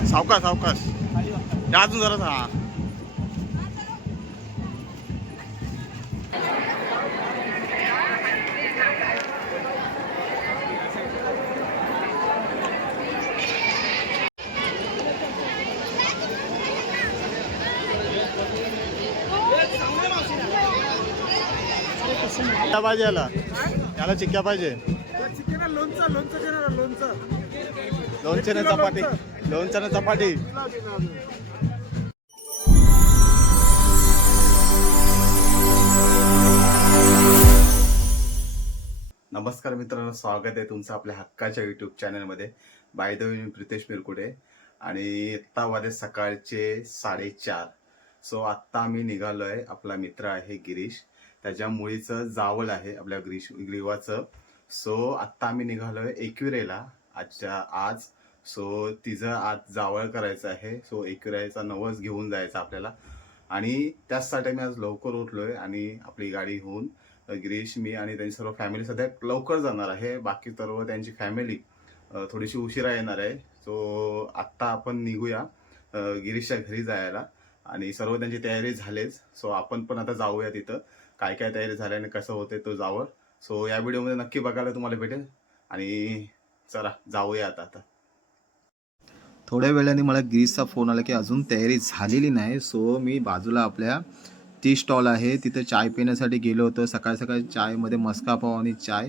सावकाश सावकाश. या अजून जरा हा पाहिजे याला. याला चिक्क्या पाहिजे. लोणचं लोणचं लोणचं. लोणचे ना चपाटी लोणचं ना चपाटी नमस्कार मित्रांनो स्वागत आहे तुमचं आपल्या हक्काच्या युट्यूब चॅनलमध्ये बाय द मी प्रितेश मिरकुडे आणि आत्ता वाजले सकाळचे साडेचार. सो आत्ता आम्ही निघालोय. आपला मित्र आहे गिरीश. त्याच्या मुळीचं जावल आहे आपल्या ग्रीश ग्रीवाचं. सो आत्ता आम्ही निघालोय एकविरेला आजच्या आज. सो तिचं आज जावळ करायचं आहे. सो एकविरायचा नवस घेऊन जायचा आपल्याला. आणि त्याचसाठी मी आज लवकर उठलोय आणि आपली गाडी घेऊन गिरीश मी आणि त्यांची सर्व फॅमिली सध्या लवकर जाणार आहे. बाकी सर्व त्यांची फॅमिली थोडीशी उशिरा येणार आहे. सो आत्ता आपण निघूया गिरीशच्या घरी जायला. आणि सर्व त्यांची तयारी झालीच. सो आपण पण आता जाऊया तिथं. काय काय तयारी झाली आणि कसं होते तो जावं सो या व्हिडिओमध्ये नक्की बघायला तुम्हाला भेटेल. आणि चला जाऊया आता आता. थोड्या वेळाने मला गिरीशचा फोन आला की अजून तयारी झालेली नाही सो मी बाजूला आपल्या टी स्टॉल आहे तिथे चाय पिण्यासाठी गेलो होतो. सकाळ सकाळी चायमध्ये मस्का पाव आणि चाय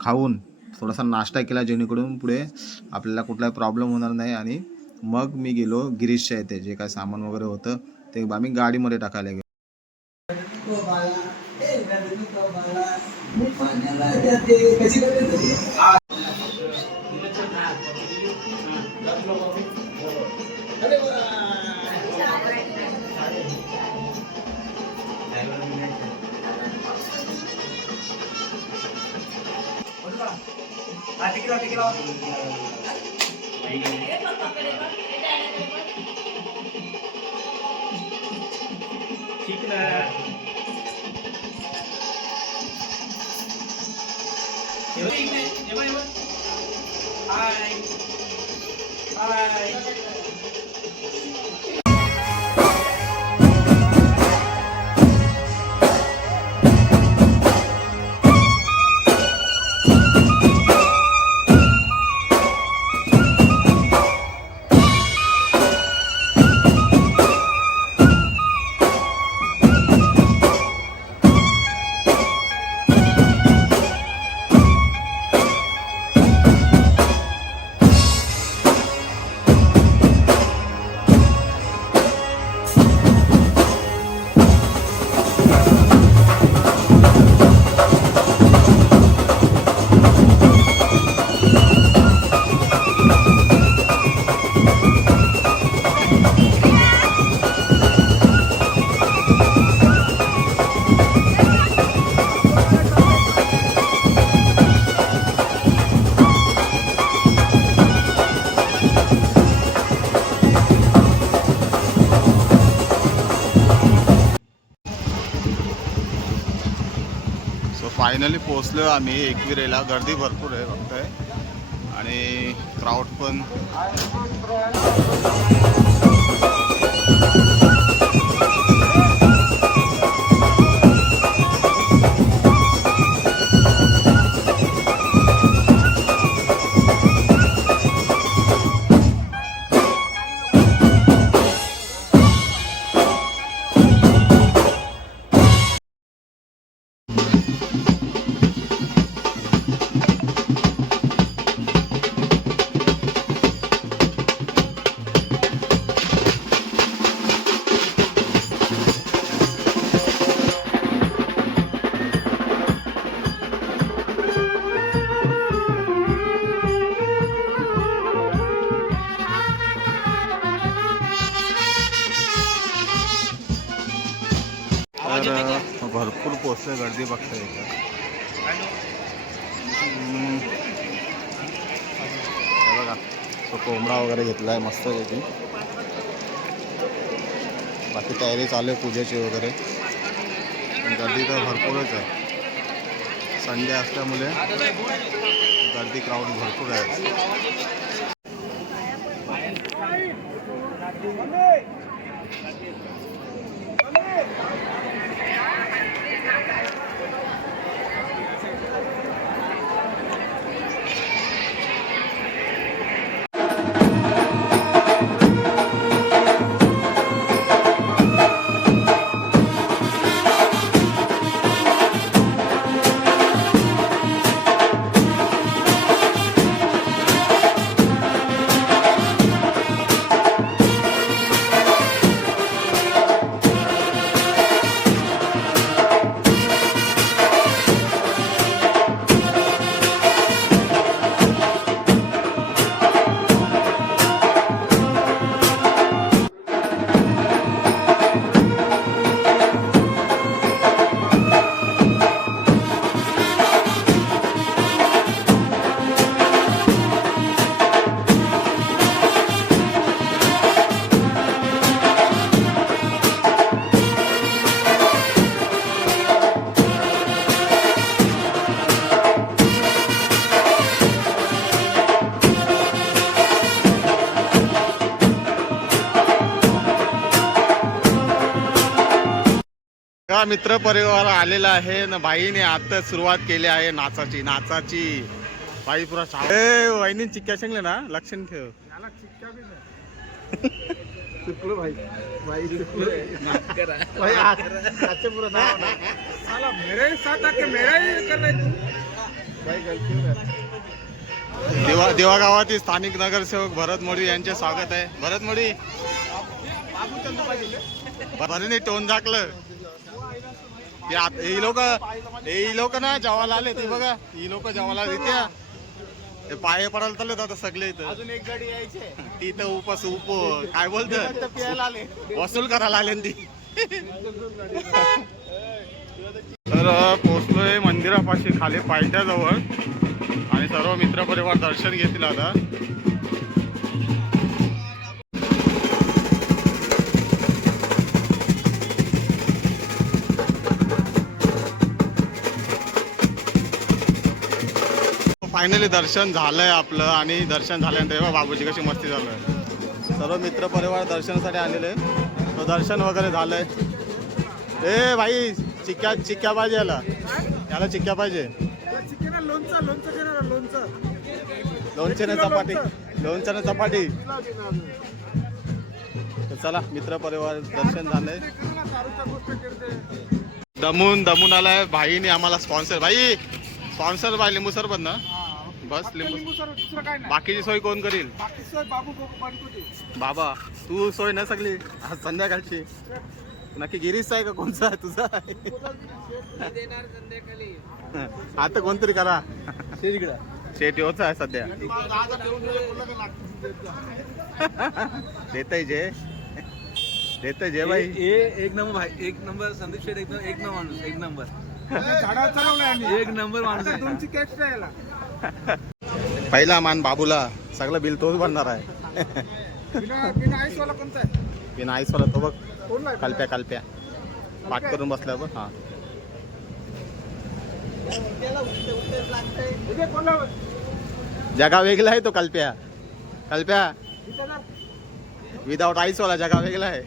खाऊन थोडासा नाश्ता केला जेणेकरून पुढे आपल्याला कुठलाही प्रॉब्लेम होणार नाही. आणि मग मी गेलो गिरीशच्या इथे जे काय सामान वगैरे होतं ते आम्ही गाडीमध्ये टाकायला गेलो. आते किलो आते किलो ठीक ना ये ये ये सो फायनली पोहोचलो आम्ही. एकविरेला गर्दी भरपूर आहे बघतोय आणि क्राऊड पण. भरपूर पोचते गर्दी बघता येते. बघा तो कोंबडा वगैरे घेतला आहे मस्त त्याची बाकी तयारी चालू आहे पूजेची वगैरे. पण गर्दी तर भरपूरच आहे. संडे असल्यामुळे गर्दी क्राऊड भरपूर आहे. Thank you. हा मित्र परिवार आलेला आहे. ना बाईने आता सुरुवात केली आहे नाचाची. नाचाची. बाई पुरा ए वहिनी चिक्क्या शेंगले ना? लक्ष ठेव. याला चिक्का भी नाही. चुकलो भाई. भाई चुकलो. भाई आजचे पुरं नाव ना साला मेरे ही साथ आके मेरा ही कर रहे तू. भाई गलती हो गई देवा देवा गावातील स्थानिक नगरसेवक भरत मोडी यांचे स्वागत आहे. भरत मोडी. भरणी टोन झाकलं. हे आत- ही लोक ही लोक ना जेवायला आले ती बघा. ही लोक जेवायला येत्या ते पाय पडायला चालले आता सगळे इथं. अजून एक गाडी यायचे. ती तर उपास उप काय बोलत पियाला आले. वसूल करायला आले ना ती. तर पोचलोय मंदिरापाशी खाली पायथ्याजवळ. आणि सर्व मित्रपरिवार दर्शन घेतील आता. फायनली दर्शन झालंय आपलं आणि दर्शन झाल्यानंतर हे बाबूजी कशी मस्ती झालं सर्व मित्रपरिवार दर्शनासाठी आलेले तो दर्शन वगैरे झालंय. ए भाई चिक्क्या चिक्क्या पाहिजे याला. याला चिक्क्या पाहिजे. चिकन लोणचे ना चपाटी लोणचं ना चपाटी चला चला मित्रपरिवार दर्शन झालंय. दमून दमून आलाय भाईने आम्हाला स्पॉन्सर भाई स्पॉन्सर भाई लिंबू सरबत ना? बस लिंबू सर दुसरं काय नाही. बाकीची सोय कोण करील? बाकी सोय बाबू बनतो बाबा तू सोय ना सगळी. आज संध्याकाळची. नक्की गिरीश आहे का? कोणचा आहे तुझा? आहे? आता कोणतरी करा. शेट होच आहे सध्या. देताय जे. देताय जे भाई ए- एक नंबर भाई एक नंबर संदीप शेठ एकदम एक नंबर माणूस एक नंबर. एक नंबर माणूस आहे. दोनची कॅश यायला पहिला मान बाबूला. सगळं बिल तोच भरणार आहे. बिना बिना आईसवाला तो बघ? कालप्या कालप्या. पाठ करून बसला बघ हा. जगा वेगळा आहे तो कल्प्या. कल्प्या. विदाउट आईसवाला जगा वेगळा आहे.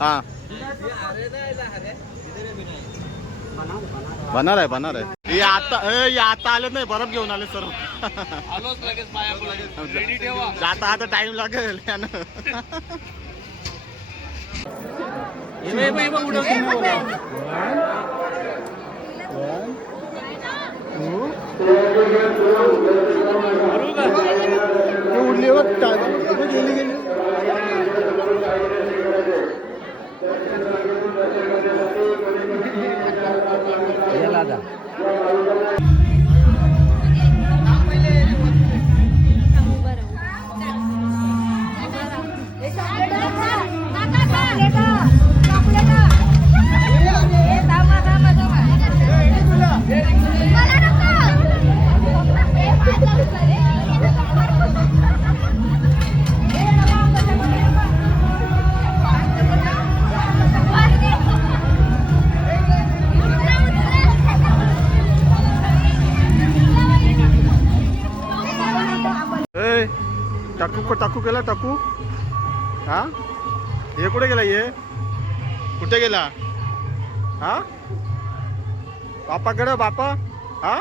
हा. बनणार आहे बनणार आहे. हे आता हे आता आले नाही बरफ घेऊन आले सर्व. आलोच लगेच पाया पडला रेडी ठेवा. जाता आता टाइम लागेल. यानं. उडली बघ गेली गेली. टाकू केला टाकू? हा? हे कुठे गेला ये? कुठे गेला? हा? बापाकडे बापा? हा?